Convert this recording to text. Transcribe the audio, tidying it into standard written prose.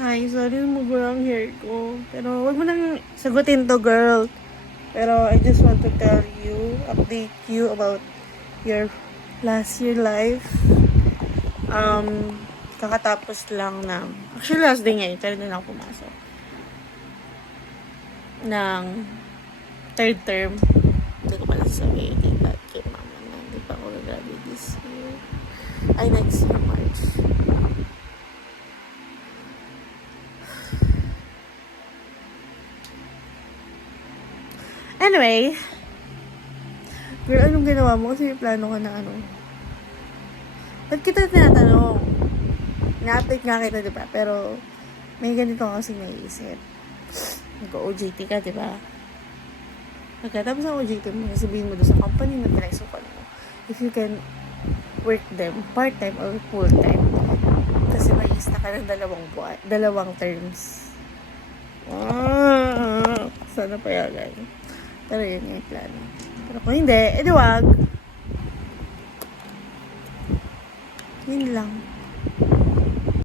Hi, sorry namumura ang hair ko. Pero wag mo nang sagutin to, girl. Pero I just want to tell you, update you about your last year life. Kakatapos lang ng, actually last day ngayon, pero na ako pumasok. Ng third term. Hindi ko pala sasabihin kay mama na hindi pa ako gagraduate this year. Ay, next year, March. Anyway, girl, anong ginawa mo? Kasi may plano ka na ano. Ba't kita tinatanong? Na-update nga kita, diba? Pero, may ganito kasi naisip. Nag-OJT ka, diba? Pagkatapos ng OJT mo, sabihin mo doon sa company na pinagsukan mo, if you can work them part-time or full-time. Kasi may lista ka ng dalawang terms. Sana payagan. Pero yun yung plano. Pero kung hindi, edi wag. Yun lang.